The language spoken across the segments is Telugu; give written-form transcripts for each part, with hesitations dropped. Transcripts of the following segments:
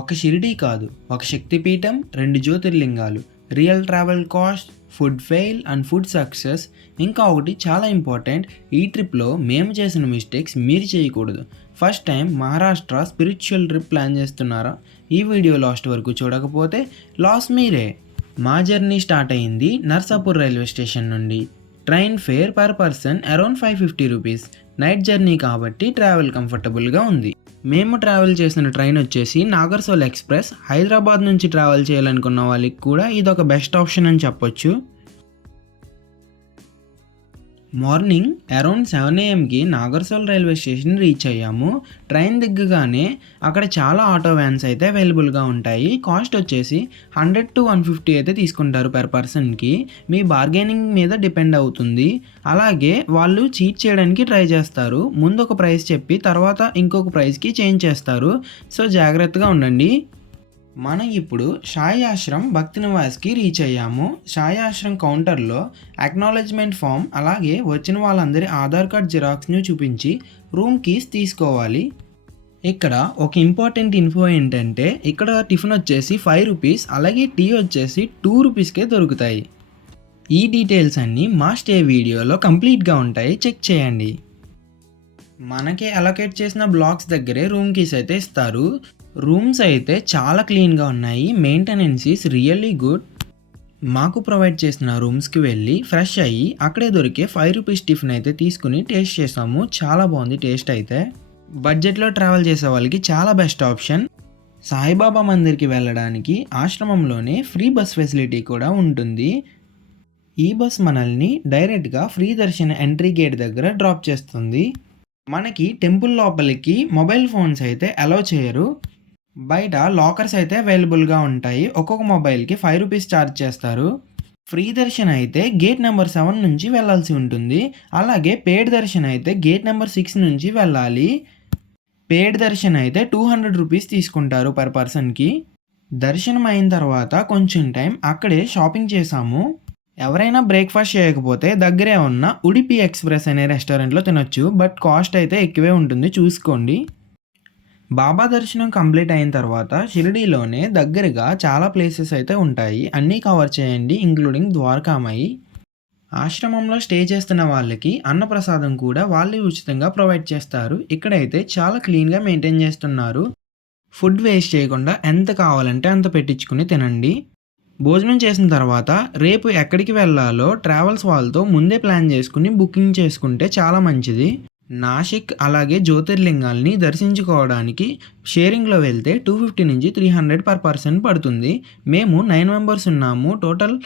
ఒక షిరిడీ కాదు, ఒక శక్తిపీఠం, 2 జ్యోతిర్లింగాలు, real travel cost, food fail and food success. ఇంకా ఒకటి చాలా ఇంపార్టెంట్, ఈ ట్రిప్లో మేము చేసిన మిస్టేక్స్ మీరు చేయకూడదు. First time Maharashtra spiritual trip plan చేస్తున్నారా? ఈ వీడియో లాస్ట్ వరకు చూడకపోతే లాస్ మీరే. మా జర్నీ స్టార్ట్ అయింది నర్సాపూర్ రైల్వే స్టేషన్ నుండి. Train fair per person around 550 rupees. Night journey కాబట్టి ట్రావెల్ కంఫర్టబుల్గా ఉంది. మేము ట్రావెల్ చేసిన ట్రైన్ వచ్చేసి నాగర్సోల్ ఎక్స్ప్రెస్. హైదరాబాద్ నుంచి ట్రావెల్ చేయాలనుకున్న వాళ్ళకి కూడా ఇది ఒక బెస్ట్ ఆప్షన్ అని చెప్పొచ్చు. Morning around 7 AM Nagarsol railway station reach అయ్యాము. ట్రైన్ దిగ్గగానే అక్కడ చాలా ఆటో వ్యాన్స్ అయితే అవైలబుల్గా ఉంటాయి. కాస్ట్ వచ్చేసి 100 to 150 అయితే తీసుకుంటారు పర్ పర్సన్కి. మీ బార్గెనింగ్ మీద డిపెండ్ అవుతుంది. అలాగే వాళ్ళు చీట్ చేయడానికి ట్రై చేస్తారు. ముందు ఒక ప్రైస్ చెప్పి తర్వాత ఇంకొక ప్రైస్కి చేంజ్ చేస్తారు. సో జాగ్రత్తగా ఉండండి. మనం ఇప్పుడు సాయి ఆశ్రమ్ భక్తి నివాస్కి రీచ్ అయ్యాము. సాయి ఆశ్రమ్ కౌంటర్లో అక్నాలెడ్జ్మెంట్ ఫామ్ అలాగే వచ్చిన వాళ్ళందరి ఆధార్ కార్డ్ జిరాక్స్ని చూపించి రూమ్ కీస్ తీసుకోవాలి. ఇక్కడ ఒక ఇంపార్టెంట్ ఇన్ఫో ఏంటంటే ఇక్కడ టిఫిన్ వచ్చేసి 5 రూపీస్ అలాగే టీ వచ్చేసి 2 రూపీస్కే దొరుకుతాయి. ఈ డీటెయిల్స్ అన్నీ మా స్టే వీడియోలో కంప్లీట్గా ఉంటాయి, చెక్ చేయండి. మనకి అలొకేట్ చేసిన బ్లాక్స్ దగ్గరే రూమ్ కీస్ అయితే ఇస్తారు. రూమ్స్ అయితే చాలా క్లీన్గా ఉన్నాయి. Maintenance is really good. మాకు ప్రొవైడ్ చేసిన రూమ్స్కి వెళ్ళి ఫ్రెష్ అయ్యి అక్కడే దొరికే 5 రూపీస్ టిఫిన్ అయితే తీసుకుని టేస్ట్ చేసాము. చాలా బాగుంది టేస్ట్ అయితే. బడ్జెట్లో ట్రావెల్ చేసే వాళ్ళకి చాలా బెస్ట్ ఆప్షన్. సాయిబాబా మందిర్కి వెళ్ళడానికి ఆశ్రమంలోనే ఫ్రీ బస్ ఫెసిలిటీ కూడా ఉంటుంది. ఈ బస్ మనల్ని డైరెక్ట్గా ఫ్రీ దర్శన ఎంట్రీ గేట్ దగ్గర డ్రాప్ చేస్తుంది. మనకి టెంపుల్ లోపలికి మొబైల్ ఫోన్స్ అయితే అలౌ చేయరు. బయట లాకర్స్ అయితే అవైలబుల్గా ఉంటాయి. ఒక్కొక్క మొబైల్కి 5 రూపీస్ ఛార్జ్ చేస్తారు. ఫ్రీ దర్శన్ అయితే గేట్ నెంబర్ 7 నుంచి వెళ్ళాల్సి ఉంటుంది. అలాగే పేడ్ దర్శన్ అయితే గేట్ నెంబర్ 6 నుంచి వెళ్ళాలి. పేడ్ దర్శన్ అయితే 200 రూపీస్ తీసుకుంటారు పర్ పర్సన్కి. దర్శనం అయిన తర్వాత కొంచెం టైం అక్కడే షాపింగ్ చేసాము. ఎవరైనా బ్రేక్ఫాస్ట్ చేయకపోతే దగ్గరే ఉన్న ఉడిపి ఎక్స్ప్రెస్ అనే రెస్టారెంట్లో తినొచ్చు. బట్ కాస్ట్ అయితే ఎక్కువే ఉంటుంది, చూసుకోండి. బాబా దర్శనం కంప్లీట్ అయిన తర్వాత షిరిడీలోనే దగ్గరగా చాలా ప్లేసెస్ అయితే ఉంటాయి. అన్నీ కవర్ చేయండి, ఇంక్లూడింగ్ ద్వారకామాయి. ఆశ్రమంలో స్టే చేస్తున్న వాళ్ళకి అన్నప్రసాదం కూడా వాళ్ళే ఉచితంగా ప్రొవైడ్ చేస్తారు. ఇక్కడైతే చాలా క్లీన్గా మెయింటైన్ చేస్తున్నారు. ఫుడ్ వేస్ట్ చేయకుండా ఎంత కావాలంటే అంత పెట్టించుకుని తినండి. భోజనం చేసిన తర్వాత రేపు ఎక్కడికి వెళ్ళాలో ట్రావెల్స్ వాళ్ళతో ముందే ప్లాన్ చేసుకుని బుకింగ్ చేసుకుంటే చాలా మంచిది. నాసిక్ అలాగే జ్యోతిర్లింగాల్ని దర్శించుకోవడానికి షేరింగ్లో వెళ్తే 250 నుంచి 300 పర్ పర్సన్ పడుతుంది. మేము 9 మెంబర్స్ ఉన్నాము. టోటల్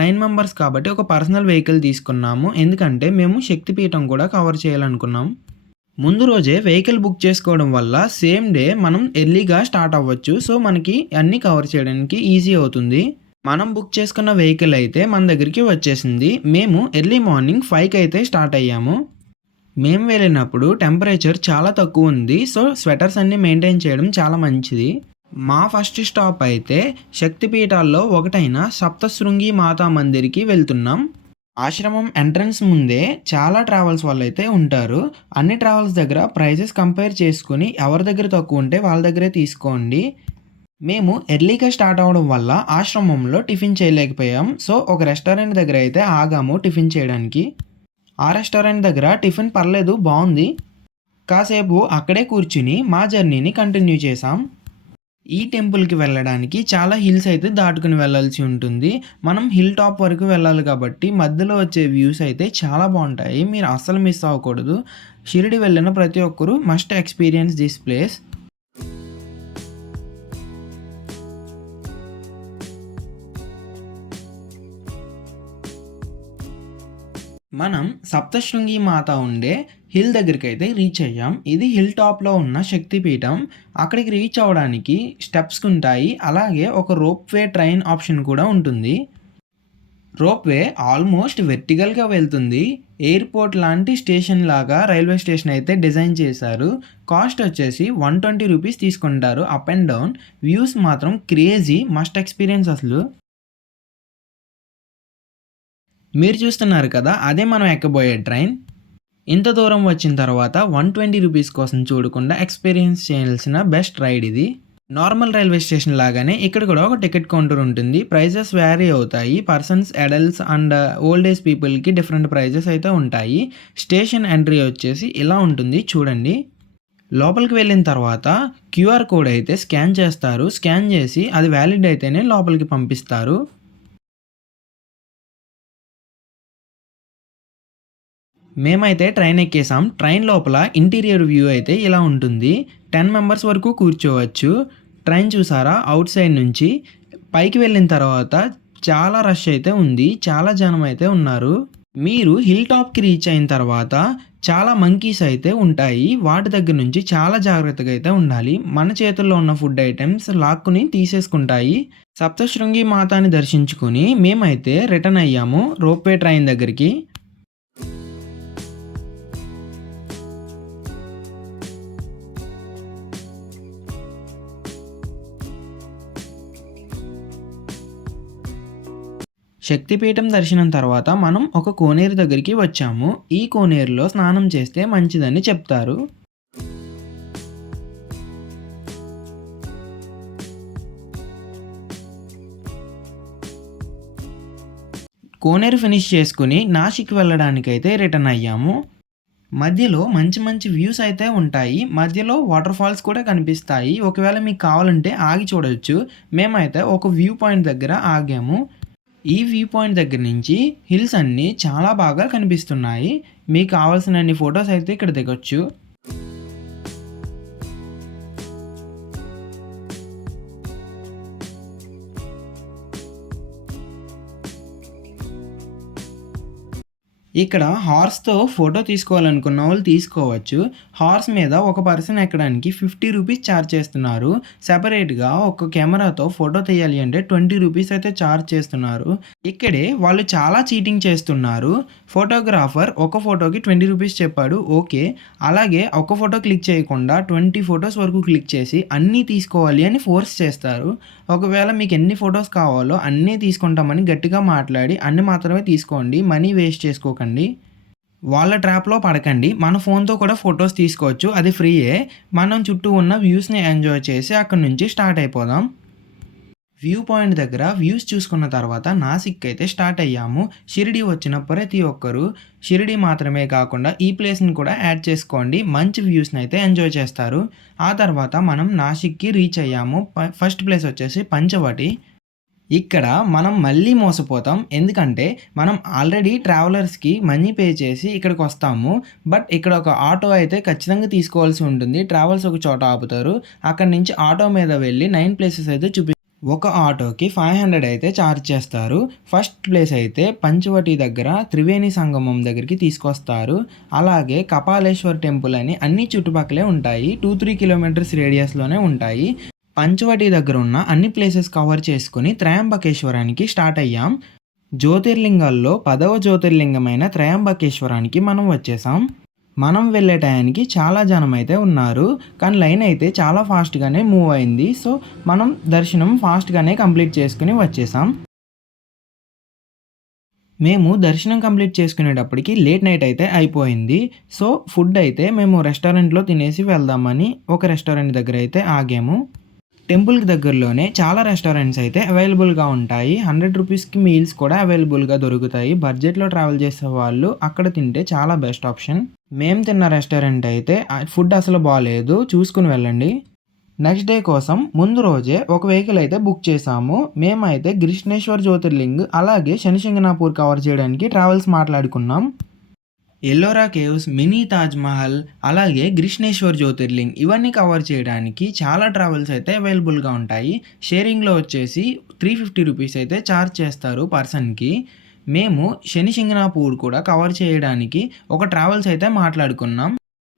9 మెంబర్స్ కాబట్టి ఒక పర్సనల్ వెహికల్ తీసుకున్నాము. ఎందుకంటే మేము శక్తిపీఠం కూడా కవర్ చేయాలనుకున్నాం. ముందు రోజే వెహికల్ బుక్ చేసుకోవడం వల్ల సేమ్ డే మనం ఎర్లీగా స్టార్ట్ అవ్వచ్చు. సో మనకి అన్నీ కవర్ చేయడానికి ఈజీ అవుతుంది. మనం బుక్ చేసుకున్న వెహికల్ అయితే మన దగ్గరికి వచ్చేసింది. మేము ఎర్లీ మార్నింగ్ 5కి అయితే స్టార్ట్ అయ్యాము. మేము వెళ్ళినప్పుడు టెంపరేచర్ చాలా తక్కువ ఉంది. సో స్వెటర్స్ అన్నీ మెయింటైన్ చేయడం చాలా మంచిది. మా ఫస్ట్ స్టాప్ అయితే శక్తిపీఠాల్లో ఒకటైన సప్తశృంగి మాతా మందిర్కి వెళ్తున్నాం. ఆశ్రమం ఎంట్రన్స్ ముందే చాలా ట్రావెల్స్ వాళ్ళు అయితే ఉంటారు. అన్ని ట్రావెల్స్ దగ్గర ప్రైజెస్ కంపేర్ చేసుకుని ఎవరి దగ్గర తక్కువ ఉంటే వాళ్ళ దగ్గరే తీసుకోండి. మేము ఎర్లీగా స్టార్ట్ అవ్వడం వల్ల ఆశ్రమంలో టిఫిన్ చేయలేకపోయాం. సో ఒక రెస్టారెంట్ దగ్గర అయితే ఆగాము టిఫిన్ చేయడానికి. ఆ రెస్టారెంట్ దగ్గర టిఫిన్ పర్లేదు, బాగుంది. కాసేపు అక్కడే కూర్చుని మా జర్నీని కంటిన్యూ చేసాం. ఈ టెంపుల్కి వెళ్ళడానికి చాలా హిల్స్ అయితే దాటుకుని వెళ్ళాల్సి ఉంటుంది. మనం హిల్ టాప్ వరకు వెళ్ళాలి కాబట్టి మధ్యలో వచ్చే వ్యూస్ అయితే చాలా బాగుంటాయి. మీరు అస్సలు మిస్ అవ్వకూడదు. షిరిడి వెళ్ళిన ప్రతి ఒక్కరూ మస్ట్ ఎక్స్పీరియన్స్ దిస్ ప్లేస్. మనం సప్తశృంగి మాత ఉండే హిల్ దగ్గరికి అయితే రీచ్ అయ్యాం. ఇది హిల్ టాప్లో ఉన్న శక్తిపీఠం. అక్కడికి రీచ్ అవ్వడానికి స్టెప్స్ ఉంటాయి. అలాగే ఒక రోప్వే ట్రైన్ ఆప్షన్ కూడా ఉంటుంది. రోప్వే ఆల్మోస్ట్ వెర్టికల్గా వెళ్తుంది. ఎయిర్పోర్ట్ లాంటి స్టేషన్ లాగా రైల్వే స్టేషన్ అయితే డిజైన్ చేశారు. కాస్ట్ వచ్చేసి 120 రూపీస్ తీసుకుంటారు అప్ అండ్ డౌన్. వ్యూస్ మాత్రం క్రేజీ, మస్ట్ ఎక్స్పీరియన్స్ అసలు. మీరు చూస్తున్నారు కదా, అదే మనం ఎక్కబోయే ట్రైన్. ఇంత దూరం వచ్చిన తర్వాత 120 రూపీస్ కోసం చూడకుండా ఎక్స్పీరియన్స్ చేయాల్సిన బెస్ట్ రైడ్ ఇది. నార్మల్ రైల్వే స్టేషన్ లాగానే ఇక్కడ కూడా ఒక టికెట్ కౌంటర్ ఉంటుంది. ప్రైజెస్ వేరీ అవుతాయి. Persons, adults and old age పీపుల్‌కి డిఫరెంట్ ప్రైజెస్ అయితే ఉంటాయి. స్టేషన్ ఎంట్రీ వచ్చేసి ఇలా ఉంటుంది చూడండి. లోపలికి వెళ్ళిన తర్వాత క్యూఆర్ కోడ్ అయితే స్కాన్ చేస్తారు. స్కాన్ చేసి అది వ్యాలిడ్ అయితేనే లోపలికి పంపిస్తారు. మేమైతే ట్రైన్ ఎక్కేసాం. ట్రైన్ లోపల ఇంటీరియర్ వ్యూ అయితే ఇలా ఉంటుంది. 10 మెంబర్స్ వరకు కూర్చోవచ్చు. ట్రైన్ చూసారా ఔట్ సైడ్ నుంచి. పైకి వెళ్ళిన తర్వాత చాలా రష్ అయితే ఉంది. చాలా జనం అయితే ఉన్నారు. మీరు హిల్ టాప్‌కి రీచ్ అయిన తర్వాత చాలా మంకీస్ అయితే ఉంటాయి. వాటి దగ్గర నుంచి చాలా జాగ్రత్తగా అయితే ఉండాలి. మన చేతుల్లో ఉన్న ఫుడ్ ఐటెమ్స్ లాక్కుని తీసేసుకుంటాయి. సప్తశృంగి మాతాని దర్శించుకొని మేమైతే రిటర్న్ అయ్యాము రోప్‌వే ట్రైన్ దగ్గరికి. శక్తిపీఠం దర్శనం తర్వాత మనం ఒక కోనేరు దగ్గరికి వచ్చాము. ఈ కోనేరులో స్నానం చేస్తే మంచిదని చెప్తారు. కోనేరు ఫినిష్ చేసుకుని నాసిక్ వెళ్ళడానికైతే రిటర్న్ అయ్యాము. మధ్యలో మంచి మంచి వ్యూస్ అయితే ఉంటాయి. మధ్యలో వాటర్ ఫాల్స్ కూడా కనిపిస్తాయి. ఒకవేళ మీకు కావాలంటే ఆగి చూడొచ్చు. మేమైతే ఒక వ్యూ పాయింట్ దగ్గర ఆగాము. ఈ వ్యూ పాయింట్ దగ్గర నుంచి హిల్స్ అన్నీ చాలా బాగా కనిపిస్తున్నాయి. మీకు కావాల్సినన్ని ఫొటోస్ అయితే ఇక్కడ దిగొచ్చు. ఇక్కడ హార్స్‌తో ఫోటో తీసుకోవాలనుకున్న వాళ్ళు తీసుకోవచ్చు. హార్స్ మీద ఒక పర్సన్ ఎక్కడానికి ₹50 చార్జ్ చేస్తున్నారు. సెపరేట్‌గా ఒక కెమెరాతో ఫోటో తీయాలి అంటే ₹20 అయితే చార్జ్ చేస్తున్నారు. ఇక్కడే వాళ్ళు చాలా చీటింగ్ చేస్తున్నారు. ఫోటోగ్రాఫర్ ఒక ఫోటోకి ₹20 చెప్పాడు. ఓకే. అలాగే ఒక ఫోటో క్లిక్ చేయకుండా 20 ఫోటోస్ వరకు క్లిక్ చేసి అన్నీ తీసుకోవాలి అని ఫోర్స్ చేస్తారు. ఒకవేళ మీకు ఎన్ని ఫోటోస్ కావాలో అన్నీ తీసుకుంటామని గట్టిగా మాట్లాడి అన్ని మాత్రమే తీసుకోండి. మనీ వేస్ట్ చేసుకోకండి. వాళ్ళ ట్రాప్‌లో పడకండి. మన ఫోన్‌తో కూడా ఫోటోస్ తీసుకోవచ్చు. అది ఫ్రీయే. మనం చుట్టూ ఉన్న వ్యూస్‌ని ఎంజాయ్ చేసి అక్కడి నుంచి స్టార్ట్ అయిపోదాం. వ్యూ పాయింట్ దగ్గర వ్యూస్ చూసుకున్న తర్వాత నాసిక్ అయితే స్టార్ట్ అయ్యాము. షిరిడి వచ్చిన ప్రతి ఒక్కరు షిరిడి మాత్రమే కాకుండా ఈ ప్లేస్‌ని కూడా యాడ్ చేసుకోండి. మంచి వ్యూస్‌ని అయితే ఎంజాయ్ చేస్తారు. ఆ తర్వాత మనం నాసిక్‌కి రీచ్ అయ్యాము. ఫస్ట్ ప్లేస్ వచ్చేసి పంచవటి. ఇక్కడ మనం మళ్ళీ మోసపోతాం. ఎందుకంటే మనం ఆల్రెడీ ట్రావెలర్స్‌కి మనీ పే చేసి ఇక్కడికొస్తాము. బట్ ఇక్కడ ఒక ఆటో అయితే ఖచ్చితంగా తీసుకోవాల్సి ఉంటుంది. ట్రావెల్స్ ఒక చోట ఆపుతారు. అక్కడి నుంచి ఆటో మీద వెళ్ళి 9 ప్లేసెస్ అయితే ఒక ఆటోకి 500 అయితే చార్జ్ చేస్తారు. ఫస్ట్ ప్లేస్ అయితే పంచవటి దగ్గర త్రివేణి సంగమం దగ్గరికి తీసుకొస్తారు. అలాగే కపాలేశ్వర్ టెంపుల్ అని అన్ని చుట్టుపక్కలే ఉంటాయి. 2-3 కిలోమీటర్స్ రేడియస్‌లోనే ఉంటాయి. పంచవటి దగ్గర ఉన్న అన్ని ప్లేసెస్ కవర్ చేసుకొని త్రయంబకేశ్వరానికి స్టార్ట్ అయ్యాం. జ్యోతిర్లింగాల్లో 10వ జ్యోతిర్లింగమైన త్రయంబకేశ్వరానికి మనం వచ్చేసాం. మనం వెళ్ళే టయానికి చాలా జనం అయితే ఉన్నారు. కానీ లైన్ అయితే చాలా ఫాస్ట్‌గానే మూవ్ అయింది. సో, మనం దర్శనం ఫాస్ట్‌గానే కంప్లీట్ చేసుకొని వచ్చేసాం. మేము దర్శనం కంప్లీట్ చేసుకునేటప్పటికి లేట్ నైట్ అయితే అయిపోయింది. సో, ఫుడ్ అయితే మేము రెస్టారెంట్‌లో తినేసి వెళ్దామని ఒక రెస్టారెంట్ దగ్గర అయితే ఆగాము. టెంపుల్‌కి దగ్గరలోనే చాలా రెస్టారెంట్స్ అయితే అవైలబుల్‌గా ఉంటాయి. ₹100కి మీల్స్ కూడా అవైలబుల్‌గా దొరుకుతాయి. బడ్జెట్‌లో ట్రావెల్ చేసే వాళ్ళు అక్కడ తింటే చాలా బెస్ట్ ఆప్షన్. మేము తిన్న రెస్టారెంట్ అయితే ఫుడ్ అసలు బాలేదు. చూసుకొని వెళ్ళండి. నెక్స్ట్ డే కోసం ముందు రోజే ఒక వెహికల్ అయితే బుక్ చేసాము. మేమైతే గ్రిష్ణేశ్వర్ జ్యోతిర్లింగ్ అలాగే శనిసింగనాపూర్ కవర్ చేయడానికి ట్రావెల్స్ మాట్లాడుకున్నాం. ఎల్లోరా కేవ్స్, మినీ తాజ్‌మహల్, అలాగే గ్రిష్ణేశ్వర్ జ్యోతిర్లింగ్ ఇవన్నీ కవర్ చేయడానికి చాలా ట్రావెల్స్ అయితే అవైలబుల్‌గా ఉంటాయి. షేరింగ్‌లో వచ్చేసి ₹350 అయితే చార్జ్ చేస్తారు పర్సన్‌కి. మేము శనిసింగనాపూర్ కూడా కవర్ చేయడానికి ఒక ట్రావెల్స్ అయితే మాట్లాడుకున్నాం.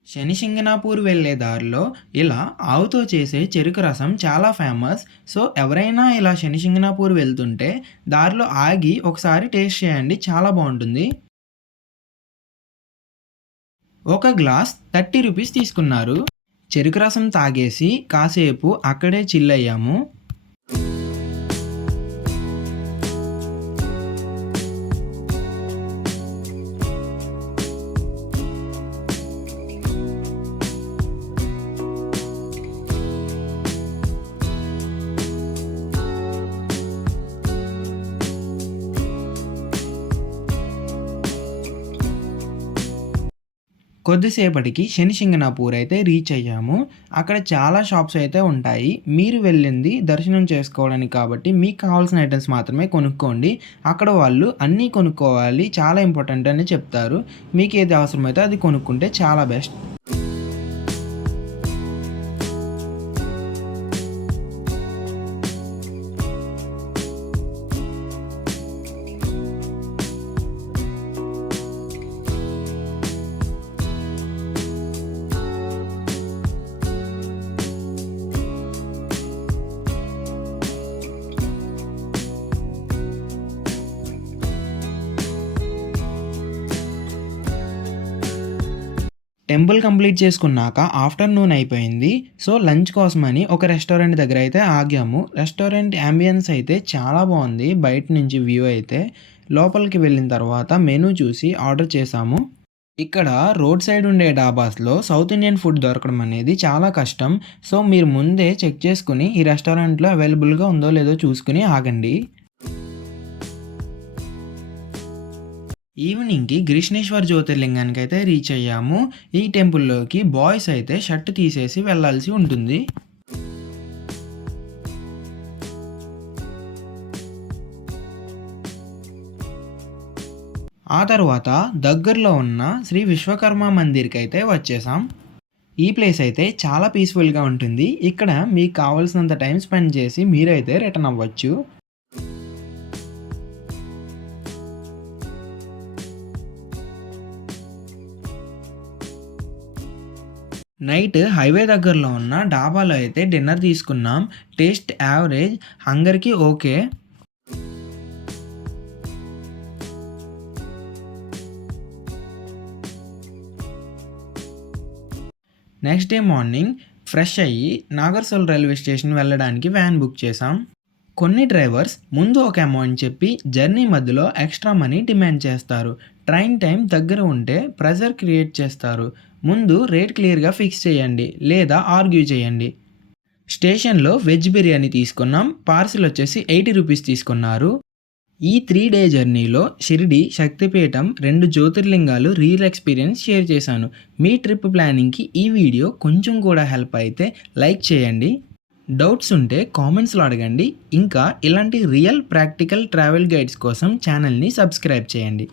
శనిసింగనాపూర్ వెళ్ళే దారిలో ఇలా ఆవుతో చేసే చెరుకు రసం చాలా ఫేమస్. సో, ఎవరైనా ఇలా శనిసింగనాపూర్ వెళ్తుంటే దారిలో ఆగి ఒకసారి టేస్ట్ చేయండి. చాలా బావుంటుంది. ఒక గ్లాస్ ₹30 తీసుకున్నారు. చెరుకు రసం తాగేసి కాసేపు అక్కడే చిల్ అయ్యాము. కొద్దిసేపటికి శనిశింగణాపూర్ అయితే రీచ్ అయ్యాము. అక్కడ చాలా షాప్స్ అయితే ఉంటాయి. మీరు వెళ్ళింది దర్శనం చేసుకోవడానికి కాబట్టి మీకు కావాల్సిన ఐటమ్స్ మాత్రమే కొనుక్కోండి. అక్కడ వాళ్ళు అన్నీ కొనుక్కోవాలి, చాలా ఇంపార్టెంట్ అని చెప్తారు. మీకు ఏది అవసరమైతే అది కొనుక్కుంటే చాలా బెస్ట్. టెంపుల్ కంప్లీట్ చేసుకున్నాక ఆఫ్టర్‌నూన్ అయిపోయింది. సో, లంచ్ కోసమని ఒక రెస్టారెంట్ దగ్గర అయితే ఆగాము. రెస్టారెంట్ యాంబియన్స్ అయితే చాలా బావుంది. బయట నుంచి వ్యూ అయితే. లోపలికి వెళ్ళిన తర్వాత మెనూ చూసి ఆర్డర్ చేశాము. ఇక్కడ రోడ్ సైడ్ ఉండే డాబాస్‌లో సౌత్ ఇండియన్ ఫుడ్ దొరకడం అనేది చాలా కష్టం. సో, మీరు ముందే చెక్ చేసుకొని ఈ రెస్టారెంట్‌లో అవైలబుల్‌గా ఉందో లేదో చూసుకొని ఆగండి. ఈవినింగ్‌కి గ్రిష్ణేశ్వర్ జ్యోతిర్లింగానికి అయితే రీచ్ అయ్యాము. ఈ టెంపుల్‌లోకి బాయ్స్ అయితే షర్ట్ తీసేసి వెళ్ళాల్సి ఉంటుంది. ఆ తర్వాత దగ్గరలో ఉన్న శ్రీ విశ్వకర్మ మందిర్‌కి అయితే వచ్చేసాం. ఈ ప్లేస్ అయితే చాలా పీస్‌ఫుల్‌గా ఉంటుంది. ఇక్కడ మీకు కావాల్సినంత టైం స్పెండ్ చేసి మీరైతే రిటర్న్ అవ్వచ్చు. నైట్ హైవే దగ్గరలో ఉన్న డాబాలో అయితే డిన్నర్ తీసుకున్నాం. టేస్ట్ యావరేజ్, హంగర్‌కి okay. Next day morning fresh అయ్యి నాగర్సోల్ రైల్వే స్టేషన్ వెళ్ళడానికి వ్యాన్ బుక్ చేశాం. కొన్ని డ్రైవర్స్ ముందు ఒక అమౌంట్ చెప్పి జర్నీ మధ్యలో ఎక్స్ట్రా మనీ డిమాండ్ చేస్తారు. ట్రైన్ టైం దగ్గర ఉంటే ప్రెజర్ క్రియేట్ చేస్తారు. ముందు రేట్ క్లియర్‌గా ఫిక్స్ చేయండి లేదా ఆర్గ్యూ చేయండి. స్టేషన్‌లో వెజ్ బిర్యానీ తీసుకున్నాం. పార్సిల్ వచ్చేసి 80 రూపీస్ తీసుకున్నారు. ఈ 3 డే జర్నీలో షిరిడి, శక్తిపీఠం 2 జ్యోతిర్లింగాలు రియల్ ఎక్స్‌పీరియన్స్ షేర్ చేశాను. మీ ట్రిప్ ప్లానింగ్‌కి ఈ వీడియో కొంచెం కూడా హెల్ప్ అయితే లైక్ చేయండి. డౌట్స్ ఉంటే కామెంట్స్‌లో అడగండి. ఇంకా ఇలాంటి రియల్ ప్రాక్టికల్ ట్రావెల్ గైడ్స్ కోసం ఛానల్‌ని సబ్స్క్రైబ్ చేయండి.